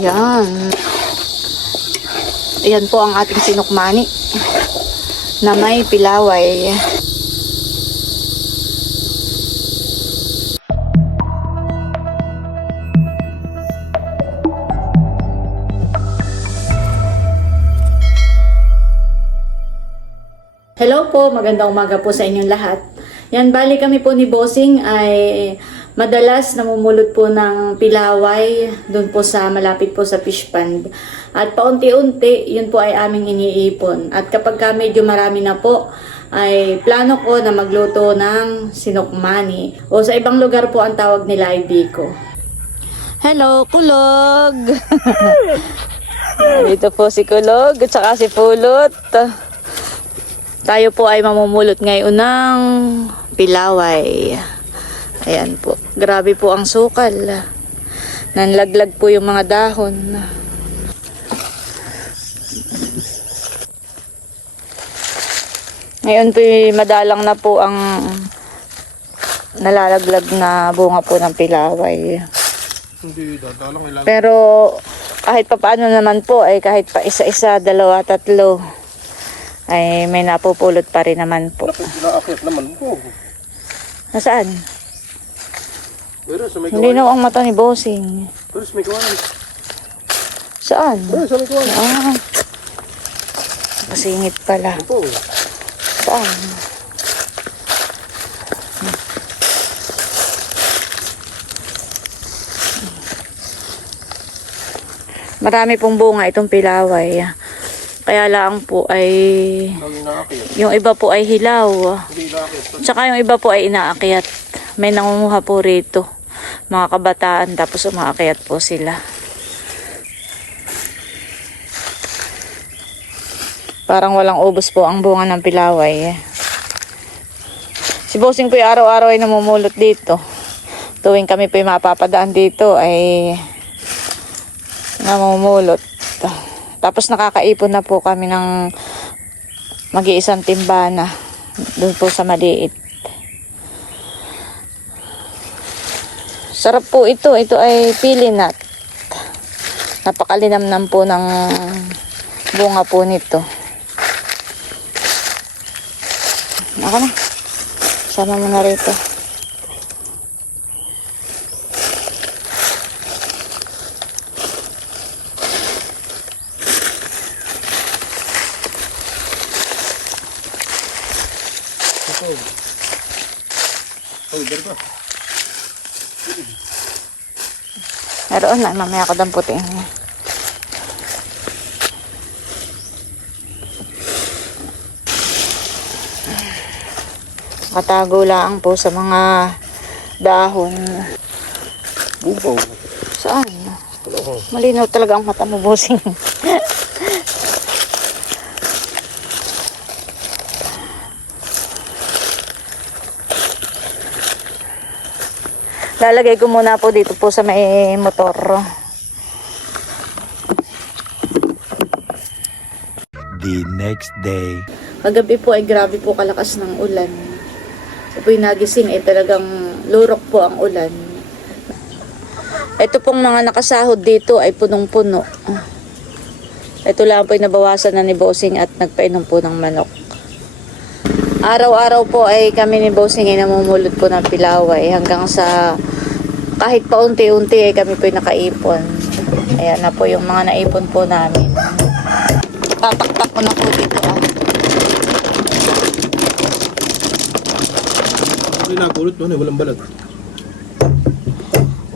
Yan. Ayan po ang ating sinukmani na may pilaway. Hello po, magandang umaga po sa inyong lahat. Yan, bali kami po ni Bossing ay madalas namumulot po ng pilaway doon po sa malapit po sa fish pond. At paunti-unti, yun po ay aming iniipon. At kapag ka medyo marami na po, ay plano ko na magluto ng sinukmani. O sa ibang lugar po ang tawag nila ay biko. Hello, Kulog! Dito po si Kulog at saka si Pulot. Tayo po ay mamumulot ngayon ng pilaway. Ayan po. Grabe po ang sukal. Nanlaglag po yung mga dahon. Ngayon po madalang na po ang nalalaglag na bunga po ng pilaway. Pero kahit pa paano naman po ay kahit pa isa-isa, dalawa, tatlo ay may napupulot pa rin naman po. Inaakit naman po. Nasaan? Pero sa may Hindi kawayan. na ang mata ni Bossing. Pero sa may kawayan. Saan? Pero sa may kawayan. Ah. Masingit pala. Ano po? Saan? Marami pong bunga itong pilaway. Kaya lang po ay yung iba po ay hilaw. Tsaka yung iba po ay inaakyat. May nangunguha po rito. Mga kabataan tapos umaakyat po sila. Parang walang ubos po ang bunga ng pilaway. Si Bossing po araw-araw ay namumulot dito. Tuwing kami po mapapadaan dito ay namumulot. Tapos nakakaipon na po kami ng mag-iisang timbana doon po sa maliit. Sarap po ito. Ito ay pili nut. Napakalinamnam po ng bunga po nito. Ako na. Sama mo na rito. Ito. Oh, dari ka. Meron na. Mamaya ko damputin niya. Katago lang po sa mga dahon. Bubaw. Saan? Malinaw talaga ang mata mo, bossing. Lalagay ko muna po dito po sa may motor. the next day. Kagabi po ay grabe po kalakas ng ulan. So po nagising ay talagang lurok po ang ulan. Ito pong mga nakasahod dito ay punong-puno. Ito lang po ay nabawasan na ni Bossing at nagpainom po ng manok. Araw-araw po ay kami ni Bossing ay namumulot po ng pilaway hanggang sa kahit pa unti-unti ay kami po ay nakaipon. Ayan na po yung mga naipon po namin. Tataktak ko na po dito ah. Ay, napulot mo na. Walang balat.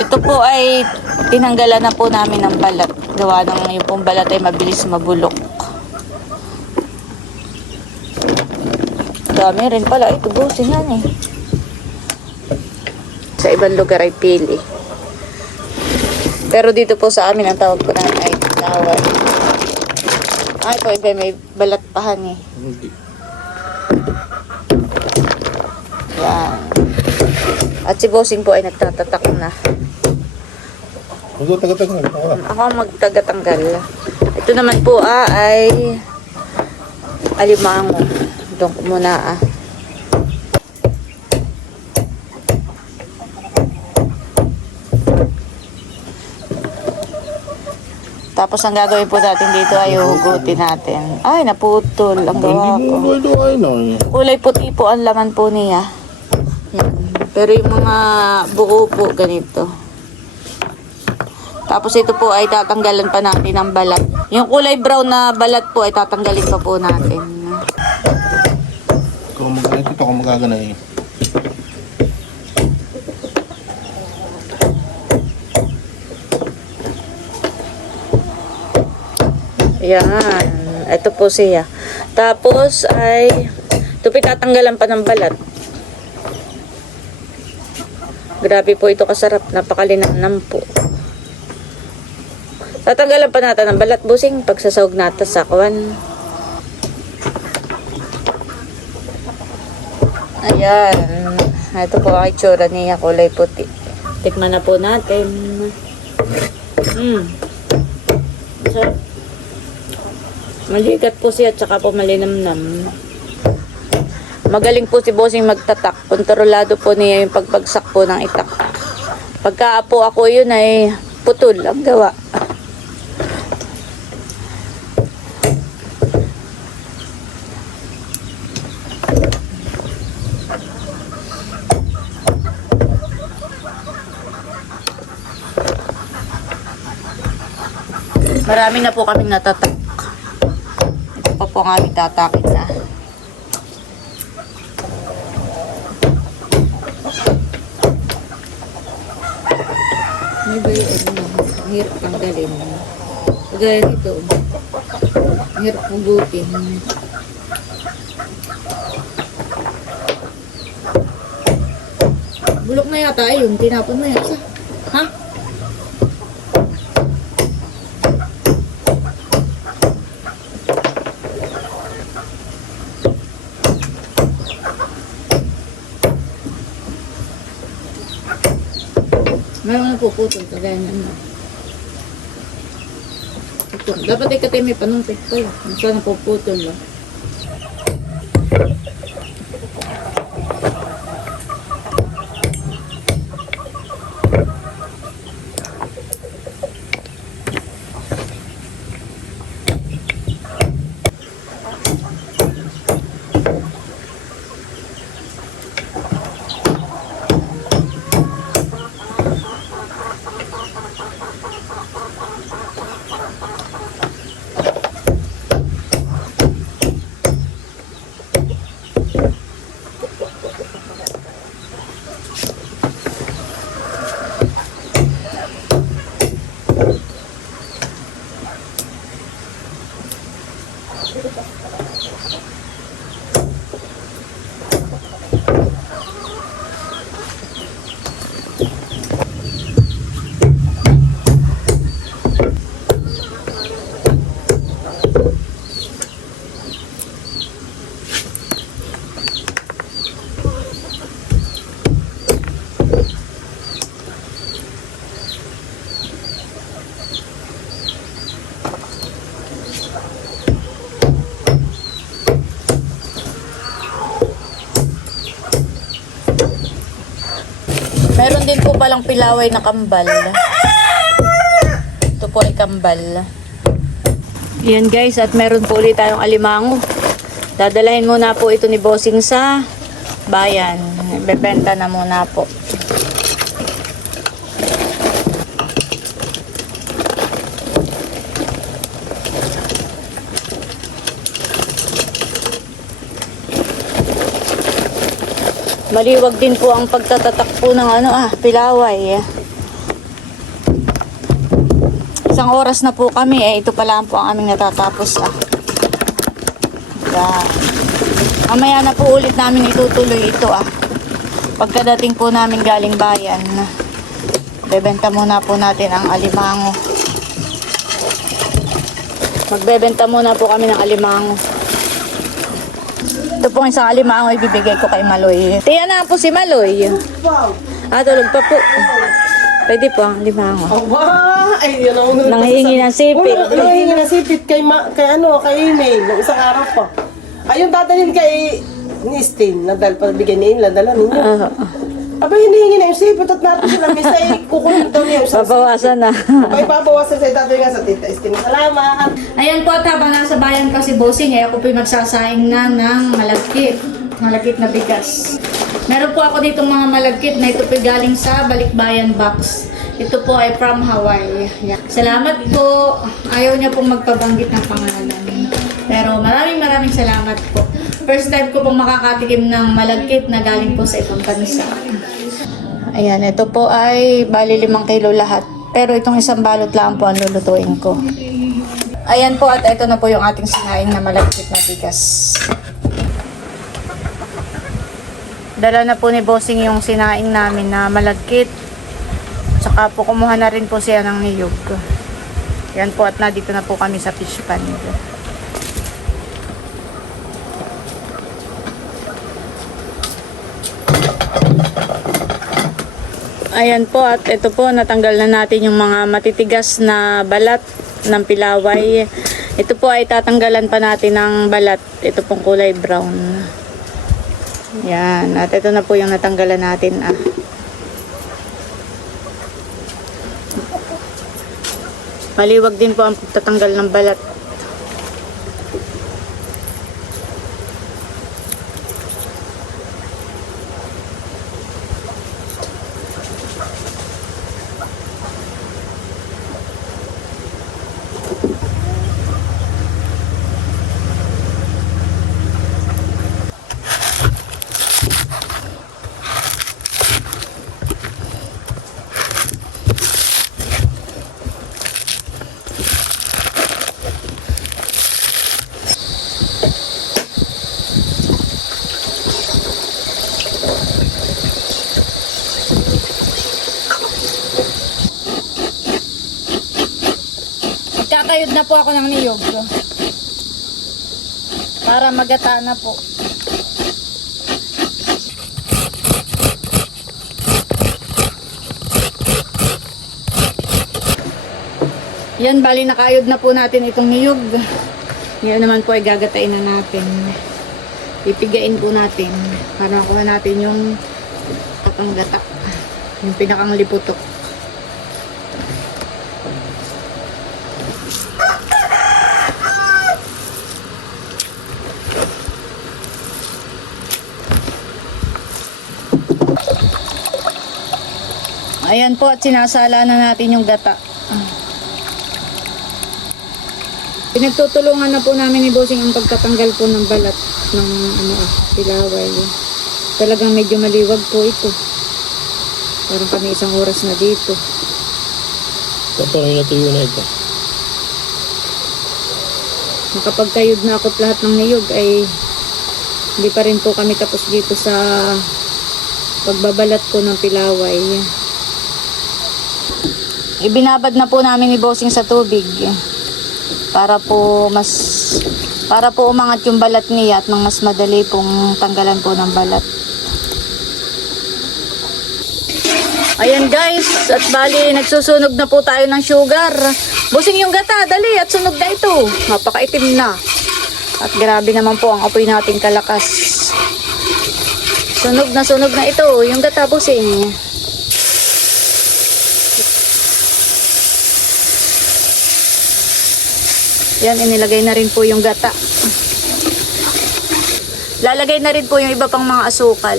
Ito po ay tinanggalan na po namin ng balat. Gawa ng yung pong balat ay mabilis mabulok. Dami rin pala. Ito busin yan eh. Sa ibang lugar ay pili. Pero dito po sa amin ang tawag ko na ay tawad. Ay, po iba may balat pahan eh. Hindi. Yan. At si Bossing po ay nagtatatak na. Ako magtagatanggal. Ito naman po ah, ay alimango. Doon ko muna ah. Tapos ang gagawin po natin dito ay hugutin natin. Ay, naputol. Ang gawa ko. Kulay puti po ang laman po niya. Yan. Pero yung mga buo po ganito. Tapos ito po ay tatanggalan pa natin ng balat. Yung kulay brown na balat po ay tatanggalin pa po natin. Magaganay. Yan. Ito po siya. Tapos ay po tatanggalan pa ng balat. Grabe po ito kasarap. Napakalinamnam po. Tatanggalan pa natin ng balat busing pagsasawag natin sa kawan. Ayan. Ito po ang itsura niya, kulay puti. Tikman na po natin. Hmm. Sarap. Maligat po siya, tsaka po malinamnam. Magaling po si Bossing magtatak. Kontrolado po niya yung pagpagsak po ng itak. Pagkaapo ako yun ay putol ang gawa. Marami na po kaming natatak. Ito pa po ang aming tatakin na. May ba yung ano, hirap tanggalin. Kagaya nito, hirap pugutin. Bulok na yata ayun, tinapon yan. Isa. Ha? Na puputol, kagaya na ano. Ito, dapat ay katay may panumpik pala. Saan na puputol lang. Meron din po palang pilaway na kambal. Ito po ay kambal. Yan guys, at meron po ulit tayong alimango. Dadalahin muna po ito ni Bossing sa bayan. Bebenta na muna po. Maliwag din po ang pagtatatak po ng ano ah, pilaway. Isang oras na po kami eh. Ito pala po ang aming natatapos ah. Mamaya na po ulit namin itutuloy ito ah. Pagkadating po namin galing bayan, bebenta muna po natin ang alimango. Magbebenta muna po kami ng alimango. Ito po isang alimango ibibigay ko kay Maloy. Tiyan na po si Maloy. Ah, tulog pa po. Pwede po ang alimango. Aba, ay yun ang Nanghihingi ng sipit. Una, nanghihingi ng sipit kay, ma, kay ano, kay email, nung isang araw pa. Ayun dadalhin kay ni Stin, na dahil pa bigyan ni Inla, dala ninyo. Ah, Aba, hinihingi na yung sipot at natin sila. May say, kukunin daw niya yung sa Babawasan na. Ay, babawasan sa tatay nga sa tita Estin. Salamat. Ayan po, at habang nasa bayan kasi bossing, eh, ako po'y magsasaing na ng malagkit. Malagkit na bigas. Meron po ako dito mga malagkit na ito po galing sa Balikbayan Box. Ito po ay from Hawaii. Yan. Salamat po. Ayaw niya pong magpabanggit ng pangalan. Pero maraming maraming salamat po. First time ko pong makakatikim ng malagkit na galing po sa ibang bansa. Ayan, ito po ay bali limang kilo lahat. Pero itong isang balot lang po ang lulutuin ko. Ayan po at ito na po yung ating sinaing na malagkit na bigas. Dala na po ni Bossing yung sinaing namin na malagkit. Tsaka po kumuha na rin po siya ng niyog. Yan po at nandito na po kami sa fish pond. Ayan po at ito po natanggal na natin yung mga matitigas na balat ng pilaway. Ito po ay tatanggalan pa natin ng balat. Ito pong kulay brown. Yan. At ito na po yung natanggalan natin. Ah. Maliwag din po ang pagtatanggal ng balat. Kakayod na po ako ng niyog. Para magata na po. Yan, bali nakayod na po natin itong niyog. Ngayon naman po ay gagatain na natin. Pipigain po natin para makuha natin yung takang gata. Yung pinakang liputok. Ayan po at sinasala na natin yung gata. Pinagtutulungan na po namin ni Bossing ang pagtatanggal po ng balat ng ano ah, pilaway. Talagang medyo maliwag po ito. Parang kami isang oras na dito. Yung natuyo na ito. Nakapagkayod na ako lahat ng niyog ay hindi pa rin po kami tapos dito sa pagbabalat po ng pilaway. Ibinabad na po namin ni Bossing sa tubig para po mas para po umangat yung balat niya at nang mas madali pong tanggalan po ng balat. Ayan guys, at bali nagsusunog na po tayo ng sugar. Busing yung gata, dali at sunog na ito. Napakaitim na. At grabe naman po ang apoy nating kalakas. Sunog na sunog na ito, yung gata busing. Yan, inilagay na rin po yung gata. Lalagay na rin po yung iba pang mga asukal.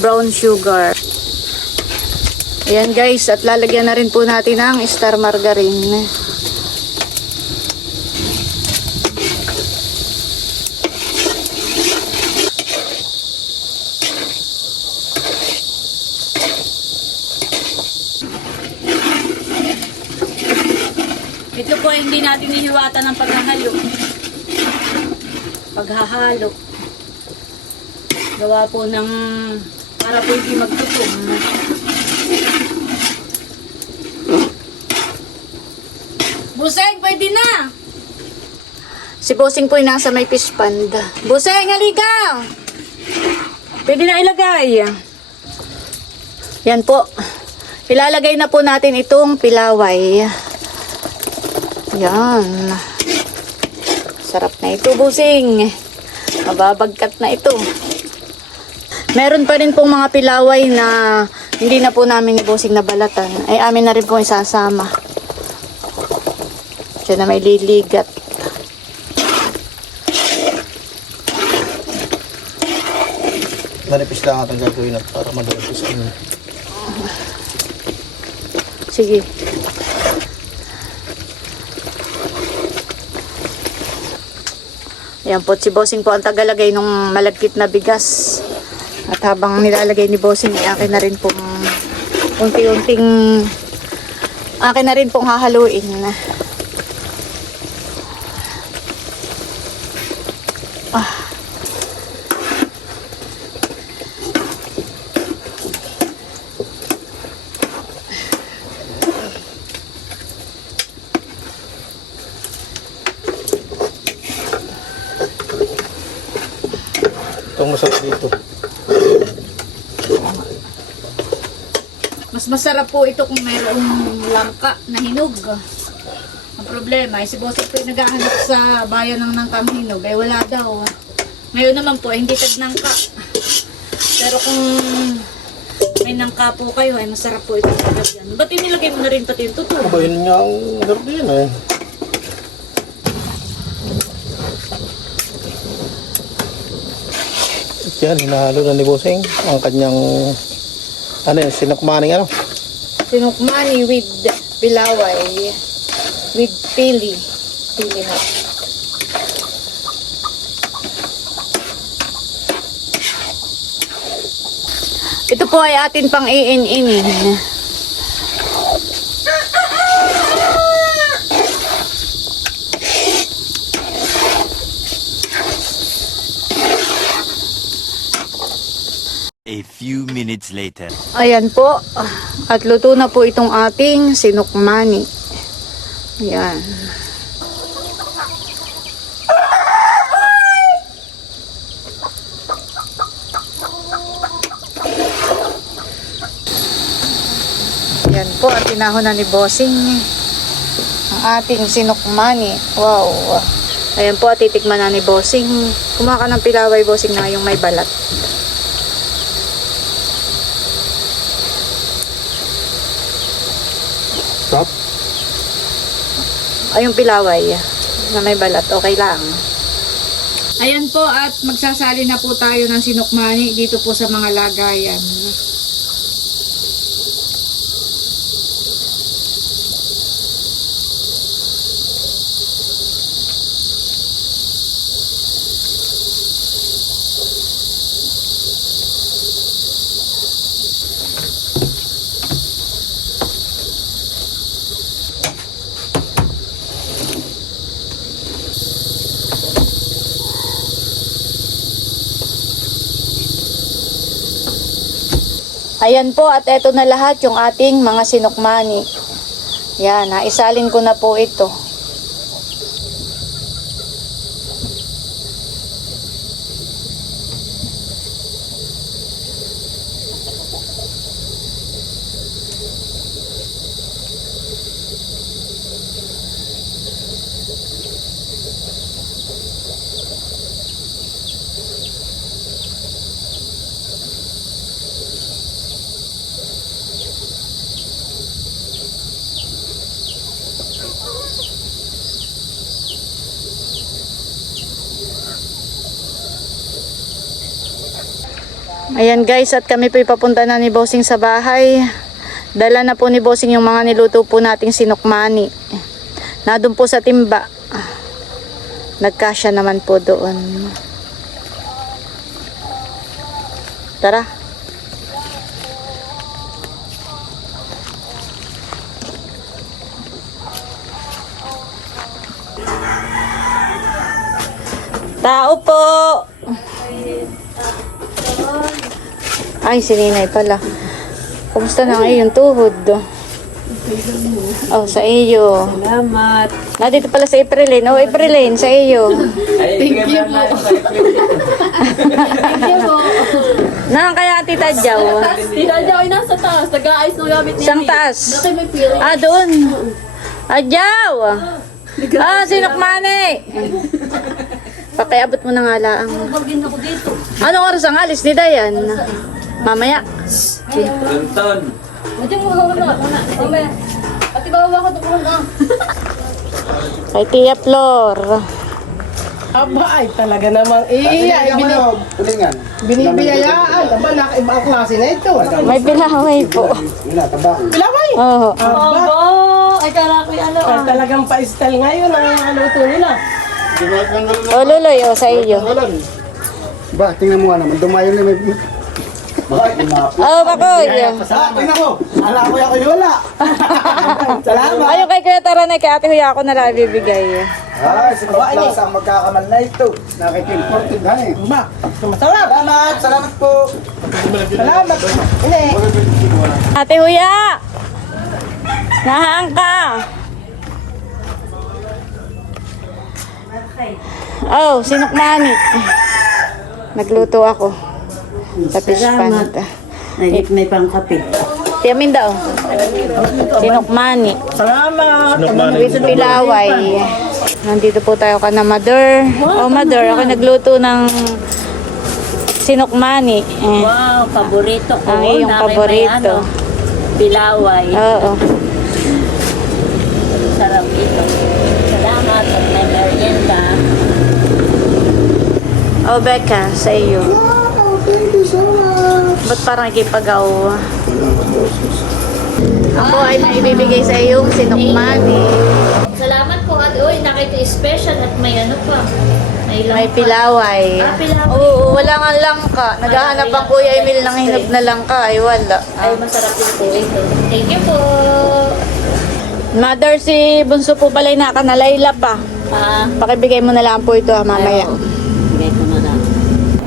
Brown sugar. Ayan guys, at lalagyan na rin po natin ng star margarine. Ito po ay nihiwatan ng paghahalo. Paghahalo. Gawa po ng para po hindi magtutom. Buseng, pwede na! Si Buseng po nasa may fish pond. Buseng, halika! Pwede na ilagay. Yan po. Ilalagay na po natin itong pilaway. Yan. Sarap na ito, Buseng. Mababagkat na ito. Meron pa rin pong mga pilaway na hindi na po namin ni Bossing nabalatan. Ay amin na rin pong isasama. Diyan na may liligat. Manipis lang atang gagawin at para madalas sa inyo. Sige. Ayan po, si Bossing po ang tagalagay ng malagkit na bigas. At habang nilalagay ni Bossing, ay akin na rin pong unti-unting akin na rin pong hahaluin. Ah. Itong masarap dito. Mas masarap po ito kung mayroong langka na hinog. Ang problema ay si Bossing po yung naghahanap sa bayan ng nangkang hinog ay wala daw. Ngayon naman po ay hindi tag nangka. Pero kung may nangka po kayo ay masarap po ito yan. Ba't inilagay mo na rin pati yung tuto? Aba, yun nga ang sarap din eh. Yan, hinahalo na ni Bossing ang kanyang ano yun, sinakmaning ano? Sinukmani with bilaway. With pili. Pili na. Ito po ay atin pang iin-inin. Later. Ayan po. At luto na po itong ating sinukmani. Ayan. Ayan po. At tinahon na ni Bossing ang ating sinukmani. Wow. Ayan po. At titikman na ni Bossing. Kumaka ng pilaway Bossing na yung may balat. Ay, yung pilaway na may balat, okay lang. Ayan po at magsasali na po tayo ng sinukmani dito po sa mga lagayan. Ayan po at eto na lahat yung ating mga sinukmani. Yan, naisalin ko na po ito. Ayan guys, at kami po papunta na ni Bossing sa bahay. Dala na po ni Bossing yung mga niluto po nating sinukmani. Nadun po sa timba. Nagkasya naman po doon. Tara. Tao po! Ay, si Ninay pala. Kumusta na ang iyong tuhod? Oh, sa iyo. Salamat. Nandito pala sa Aprilin. Oh, Aprilin, sa iyo. Thank you po. Nang kaya tita Jaw? Tinadya ko nasa taas, nag-aayos ng gamit niya. Isang taas. May? Ah, doon. Ah, Jaw! Ah, sinukmani! Pakiabot mo na nga dito. Anong oras ang alis ni Dayan? Mamaya. Buti mo ako na. Mamaya. Ate bawa ko doon na. Kay Tia Flor. Aba, ay talaga namang iya. Bini, Tulingan. binibiyayaan. Aba, nakaiba ang klase na ito. May pilaway po. Wala. Pilaway. Oo. Aba, Oh, ay kala ko yung ano. ay, talagang pa-style ngayon ang luto nila. O Luloy, o sa iyo. Ba, tingnan mo nga naman. Dumayo na may... Bakit? Oh, Bakoy. Ah, tingnan mo. Ala ko ako yung wala. Salamat. Ayun kay Kuya Taranay, kay Ate Huya ako na lang ibibigay. Ay, si Baklas ang magkakaman na ito. Nakikimported na eh. Ba, masarap. Salamat, salamat po. Salamat. Ini. Ate Huya! Nahaan ka! Oh, sinukmani. Nagluto ako. Sa fish pan. May, may pangkape. Tiyamin daw. Sinukmani. Salamat. With pilaway. Nandito po tayo ka na mother. Oh, mother. Ako nagluto ng sinukmani. Eh. Wow, paborito ko. Ang iyong Nakay may paborito. ano, Pilaway. Oo. Sarap ito. Salamat at may merienda. Oh, Becca, sa iyo. Wow, thank you so much. Ba't parang ikipagaw? Ako ay may ibibigay sa iyong sinukmani. Salamat po at uy, nakita special at may ano pa. May May pilaway. Ah, pilaway. Oo, wala nga langka. Naghahanap ang Kuya Emil ng hinap na langka. Ay, wala. Ay, masarap din po ito. Thank you po. Mother, si Bunso po pala'y nakanalayla pa. Ah, Pakibigay mo na lang po ito ha, mamaya. ko na lang.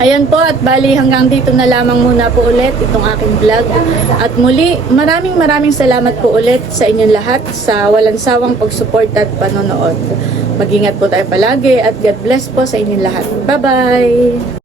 Ayan po at bali hanggang dito na lamang muna po ulit itong aking vlog. At muli, maraming maraming salamat po ulit sa inyong lahat sa walang sawang pag-support at panonood. Mag-ingat po tayo palagi at God bless po sa inyong lahat. Bye-bye!